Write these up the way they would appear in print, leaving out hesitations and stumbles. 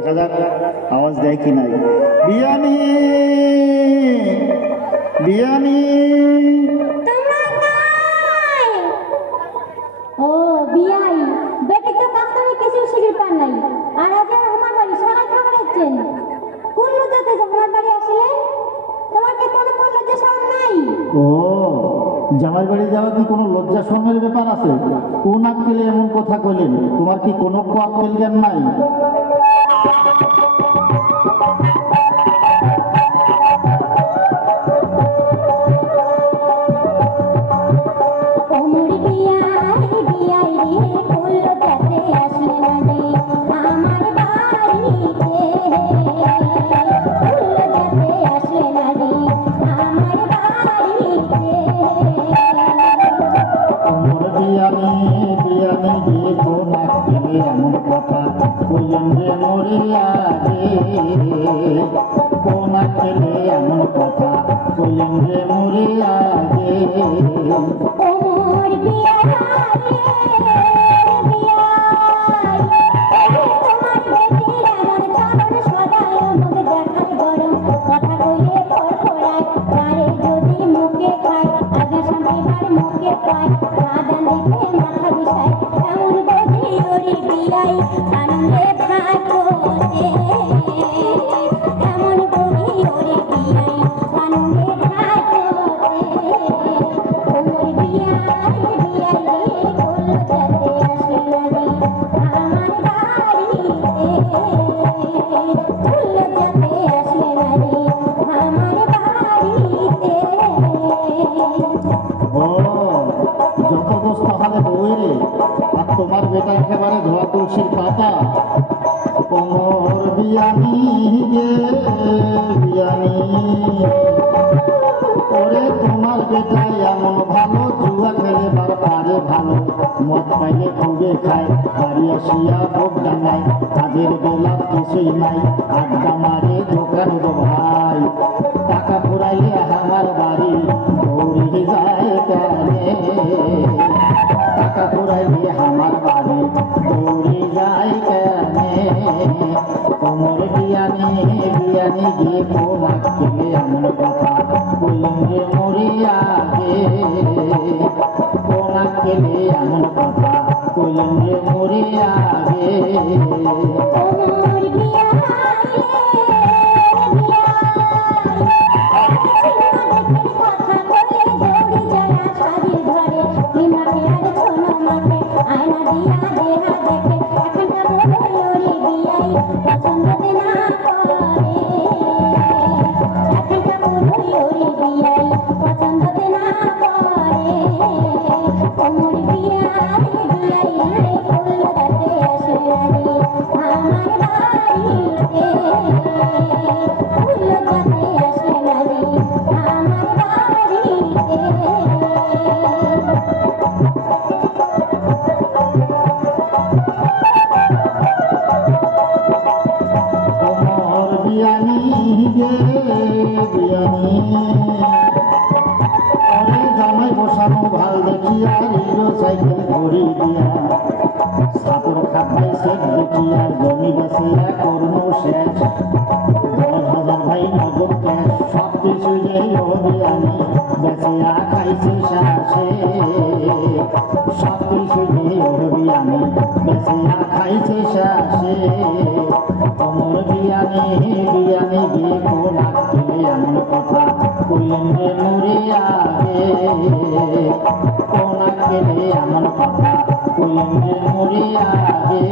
দেখা যাক আওয়াজ দেয় কি নাই। বিয়ানি বিয়ানি ও বিয়াই বেটি তো কাস্টমার কিছু শিখির পান নাই আর আজ আমার বাড়ি সবাই খাবার আছেন কোন লজ্জাতে আমার বাড়ি আসলে তোমার কি কোনো লজ্জা শরম নাই? ও জামাই বাড়ি যাওয়া কি কোনো লজ্জা শরমের ব্যাপার আছে? কোন আক্কেলে এমন কথা কইলেন? তোমার কি কোনো আক্কেল জ্ঞান নাই? এমন কথা কইলেন রে মরিয়া রে, কোন আক্কেলে এমন কথা কইলেন রে মরিয়া রে। তোমার বেটা একেবারে ধোয়া তুলসীর পাতা। কোমর বিয়ানি গে বিয়ানি, ওরে তোমার বেটা এমন ভালো, জুয়া খেলে বার পারে ভালো, মদ পাইলে খুঁজে খায়, বাড়ি আসিয়া ভোগ ডাঙায়, কাজের বেলা কিছুই নাই, আড্ডা মারে দোকান গো ভাই, টাকা ফুরাইলে আমার বাড়ি দৌড়ে যায় কানে, টাকা ফুরাইলে আমার বাড়ি দৌড়ে যায় কানে। কোমর বিয়ানি বিয়ানি গিয়ে কোন আক্কেলে এমন কথা কইলেন রে মরিয়া গে, কোন আক্কেলে এমন কথা কইলেন রে মরিয়া গে। জামাই বসানো ভাল দেখিয়া হিরো সাইকেল ঘড়ি দিয়া, সাতর খাতায় সেট দেখিয়া জমি বেসিয়া করল শেষ, 10,000 ভাই নগদ ক্যাশ সব কিছু যে বিয়ানি বেসিয়া খাইছে শাসে, সব কিছু যে বিয়ানি বেসিয়া খাইছে শাসে। কোমর বিয়ানি বিয়ানি গিয়ে কোন আক্কেলে এমন কথা কইলেন রে মরিয়া গে, কোন আক্কেলে এমন কথা কইলেন রে মরিয়া গে।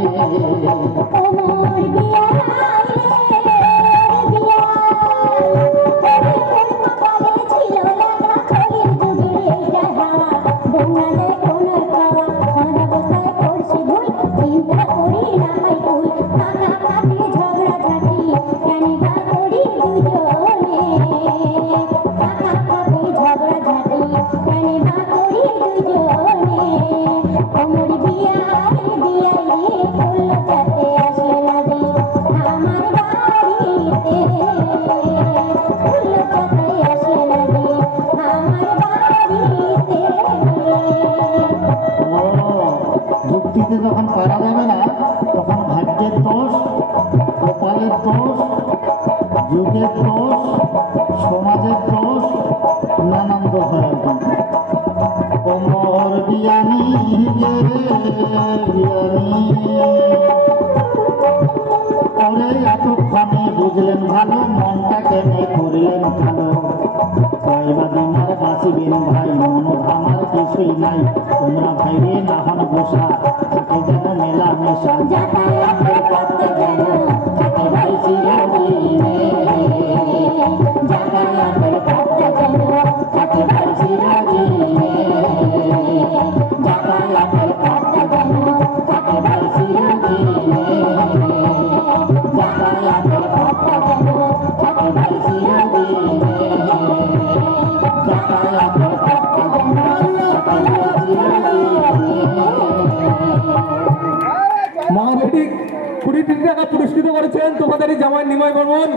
ঝগড়া ঝাঁটি কেন বা করি দুজনে, দোষ, যুগের দোষ, সমাজের দোষ, নানান দোষ হয় আর কি। কোমর বিয়ানি গে বিয়ানি, পরে এতক্ষণে বুঝলেন ভালো, মনটা কেমনে করলেন ভালো। কয়বা দিন আর বাঁচিবেন ভাই, মন আমার কিছুই নাই, তোমরা ভাইরে না হন বসা, থাকে যেন মেলা মেশা। যাতায়াতের পথে যেন থাকে ভাই চিরদিনে, যাতায়াতের পথে যেন থাকে ভাই চিরদিনে, যাতায়াতের পথে যেন থাকে ভাই চিরদিনে, যাতায়াতের পথে যেন থাকে ভাই চিরদিনে, যাতায়াতের পথে যেন থাকে ভাই চিরদিনে। মহাবেদিক 20 টাকা পুরস্কৃত করেছেন তোমাদের এই জামাই নিমাই বর্মন।